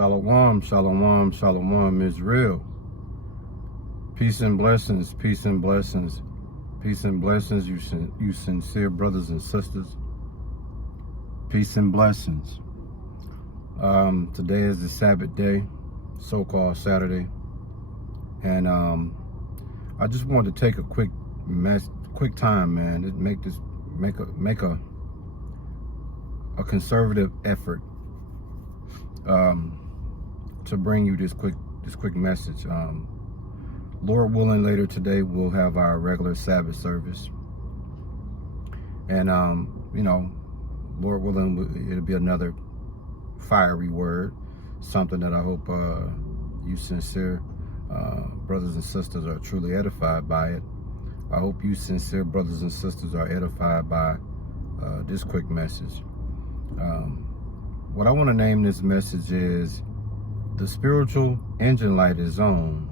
Shalom, shalom, shalom is real. Peace and blessings, peace and blessings, peace and blessings, you sincere brothers and sisters. Peace and blessings. Today is the Sabbath day, so-called Saturday, and I just wanted to take a quick time, man, to make a conservative effort to bring you this quick message. Lord willing, later today we'll have our regular Sabbath service, and Lord willing, it'll be another fiery word, something that I hope you sincere brothers and sisters are truly edified by it. I hope you sincere brothers and sisters are edified by this quick message. What I want to name this message is the spiritual engine light is on,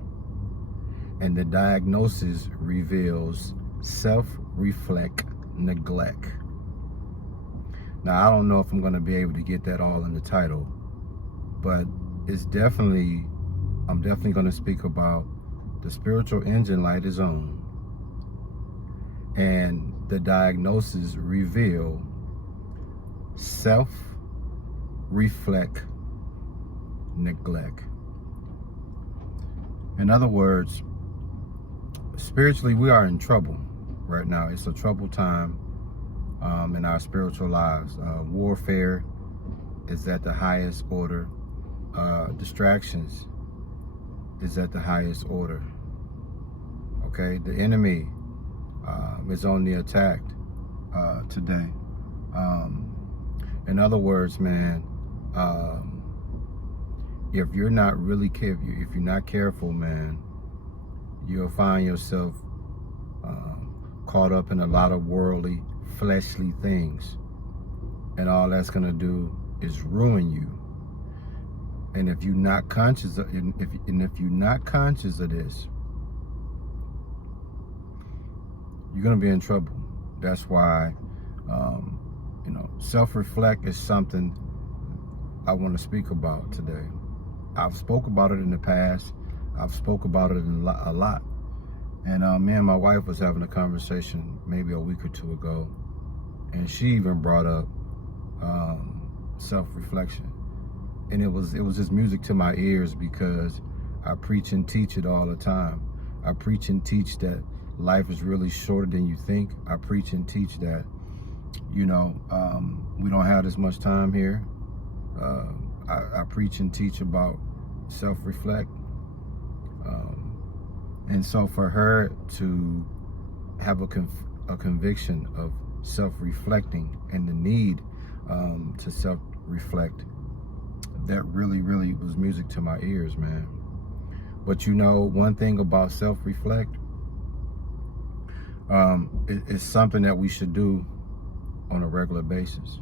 and the diagnosis reveals self-reflect neglect. Now, I don't know if I'm going to be able to get that all in the title, but I'm definitely going to speak about the spiritual engine light is on, and the diagnosis reveal self-reflect neglect. In other words, spiritually, we are in trouble right now. It's a troubled time in our spiritual lives. Warfare is at the highest order. Distractions is at the highest order. Okay, the enemy is on the attack today. In other words, man, if you're not careful, man, you'll find yourself caught up in a lot of worldly, fleshly things, and all that's gonna do is ruin you. And if you're not conscious of, if you're not conscious of this, you're gonna be in trouble. That's why, self-reflect is something I want to speak about today. I've spoke about it in the past. I've spoke about it a lot. And me and my wife was having a conversation maybe a week or two ago, and she even brought up self-reflection. And it was just music to my ears, because I preach and teach it all the time. I preach and teach that life is really shorter than you think. I preach and teach that, we don't have this much time here. I preach and teach about self-reflect. And so for her to have a conviction of self-reflecting and the need to self-reflect, that really, really was music to my ears, man. But one thing about self-reflect, it's something that we should do on a regular basis,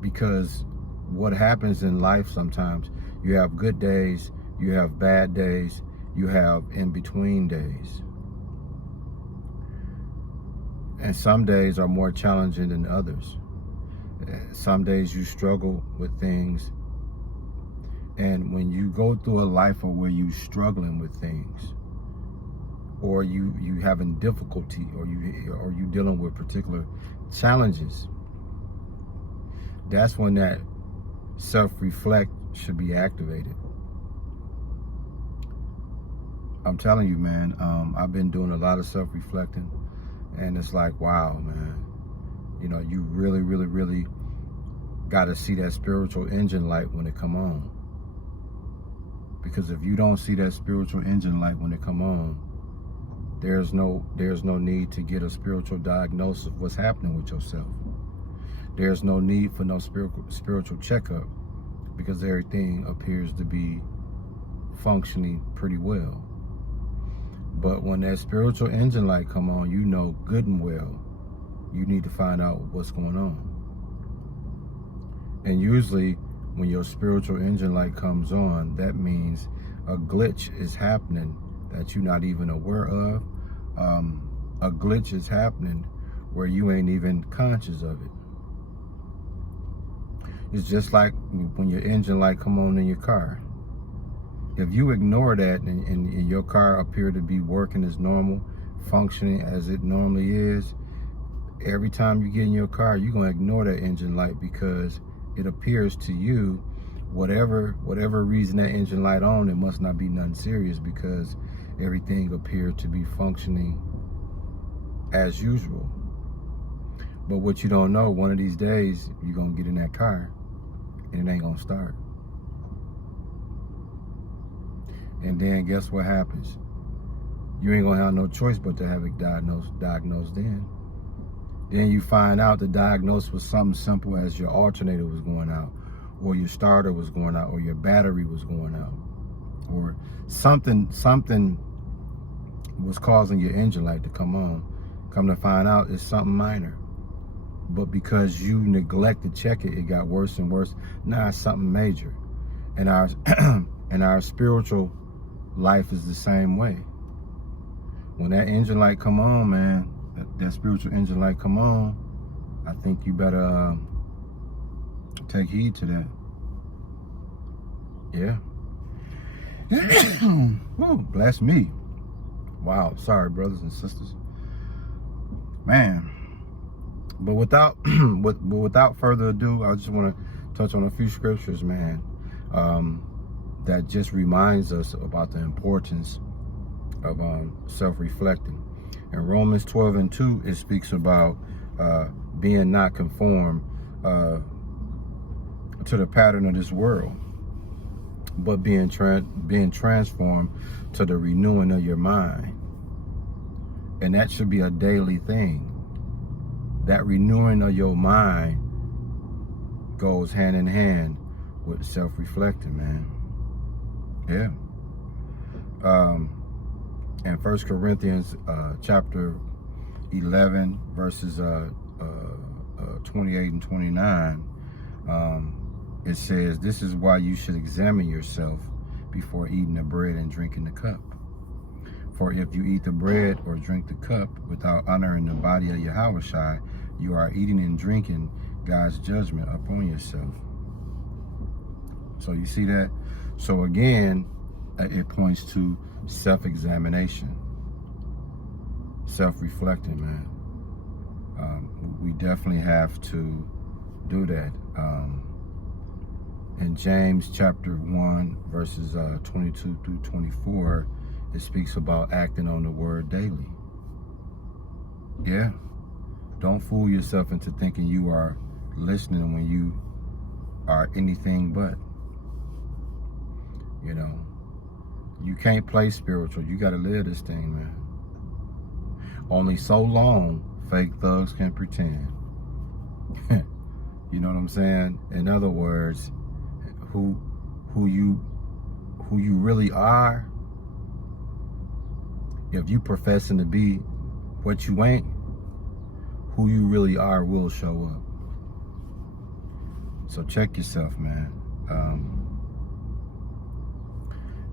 because what happens in life, sometimes you have good days, you have bad days, you have in-between days. And some days are more challenging than others. Some days you struggle with things. And when you go through a life where you're struggling with things, or you having difficulty, or you dealing with particular challenges, that's when that self-reflect should be activated. I'm telling you, man, I've been doing a lot of self-reflecting, and it's like, wow, man, you really, really, really got to see that spiritual engine light when it come on. Because if you don't see that spiritual engine light when it come on, there's no need to get a spiritual diagnosis of what's happening with yourself. There's no need for no spiritual checkup, because everything appears to be functioning pretty well. But when that spiritual engine light come on, good and well, you need to find out what's going on. And usually when your spiritual engine light comes on, that means a glitch is happening that you're not even aware of. A glitch is happening where you ain't even conscious of it. It's just like when your engine light come on in your car. If you ignore that and your car appear to be working as normal, functioning as it normally is, every time you get in your car, you're going to ignore that engine light because it appears to you, whatever reason that engine light on, it must not be nothing serious because everything appeared to be functioning as usual. But what you don't know, one of these days, you're going to get in that car and it ain't going to start. And then guess what happens? You ain't going to have no choice but to have it diagnosed then. Then you find out the diagnosis was something simple as your alternator was going out, or your starter was going out, or your battery was going out, or something was causing your engine light to come on. Come to find out it's something minor. But because you neglect to check it, it got worse and worse. Now it's something major. And our spiritual life is the same way. When that engine light come on, man, that spiritual engine light come on, I think you better take heed to that. Yeah. Woo, bless me. Wow, sorry, brothers and sisters. Man. But without further ado, I just want to touch on a few scriptures, man, that just reminds us about the importance of self-reflecting. In Romans 12:2, it speaks about being not conformed to the pattern of this world, but being transformed to the renewing of your mind. And that should be a daily thing. That renewing of your mind goes hand in hand with self-reflecting, man. Yeah. In 1 Corinthians chapter 11, verses 28 and 29, it says, "This is why you should examine yourself before eating the bread and drinking the cup. For if you eat the bread or drink the cup without honoring the body of Yahushua, you are eating and drinking God's judgment upon yourself." So you see that? So again, it points to self-examination, self-reflecting, man. We definitely have to do that. In James chapter 1, verses 22 through 24, it speaks about acting on the word daily. Yeah. Don't fool yourself into thinking you are listening when you are anything but. You know, you can't play spiritual. You got to live this thing, man. Only so long fake thugs can pretend. You know what I'm saying? In other words, who you really are, if you professing to be what you ain't, who you really are will show up. So check yourself, man.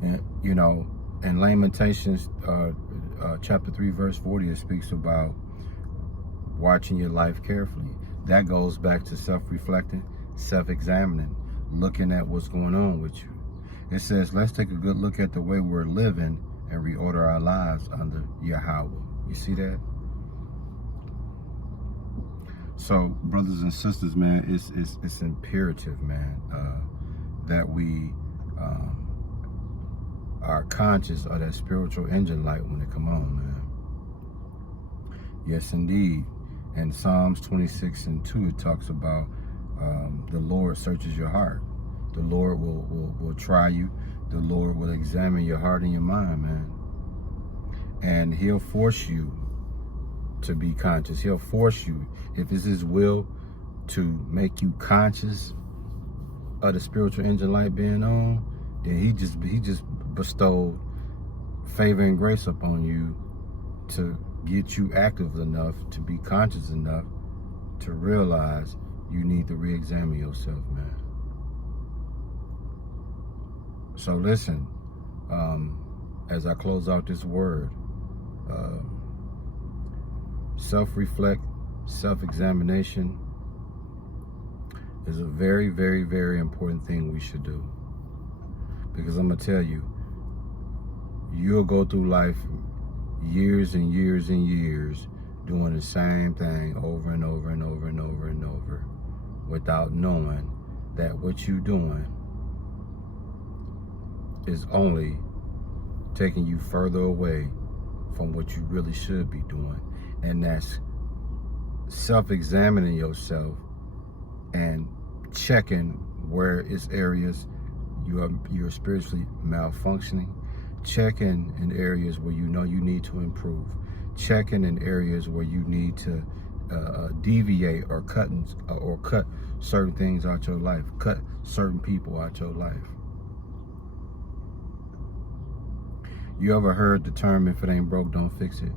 And you know, in Lamentations chapter 3, verse 40, it speaks about watching your life carefully. That goes back to self-reflecting, self-examining, looking at what's going on with you. It says, let's take a good look at the way we're living and reorder our lives under Yahweh. You see that? So, brothers and sisters, man, it's imperative, man, that we are conscious of that spiritual engine light when it come on, man. Yes, indeed. In Psalms 26:2, it talks about the Lord searches your heart. The Lord will try you. The Lord will examine your heart and your mind, man. And he'll force you to be conscious. He'll force you, if it's his will, to make you conscious of the spiritual engine light being on, then he just bestowed favor and grace upon you to get you active enough, to be conscious enough to realize you need to re-examine yourself, man. So listen, as I close out this word, self-reflect, self-examination, is a very, very, very important thing we should do. Because I'm going to tell you, you'll go through life years and years and years doing the same thing over and over and over and over and over without knowing that what you're doing is only taking you further away from what you really should be doing. And that's self-examining yourself and checking where it's areas you're spiritually malfunctioning, checking in areas where you know you need to improve, checking in areas where you need to deviate or cut certain things out your life, cut certain people out your life. You ever heard the term, if it ain't broke, don't fix it?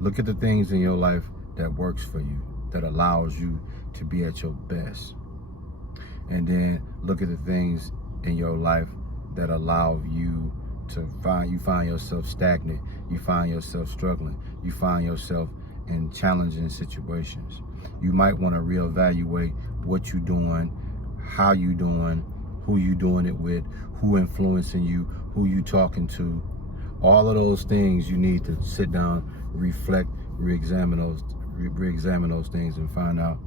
Look at the things in your life that works for you, that allows you to be at your best. And then look at the things in your life that allow you to find yourself stagnant, you find yourself struggling, you find yourself in challenging situations. You might want to reevaluate what you're doing, how you doing, who you doing it with, who influencing you, who you talking to. All of those things you need to sit down, reflect, re-examine those things and find out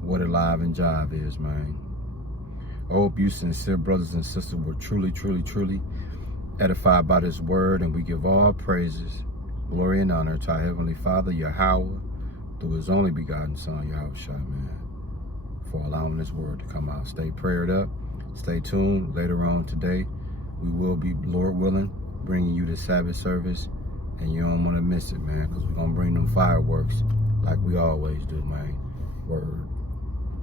what alive and jive is, man. I hope you sincere brothers and sisters were truly, truly, truly edified by this word, and we give all praises, glory, and honor to our Heavenly Father, Yahweh, through His only begotten Son, Yahweh, man, for allowing this word to come out. Stay prayed up. Stay tuned. Later on today, we will be, Lord willing, bringing you the Sabbath service, and you don't want to miss it, man, because we're going to bring them fireworks like we always do, man.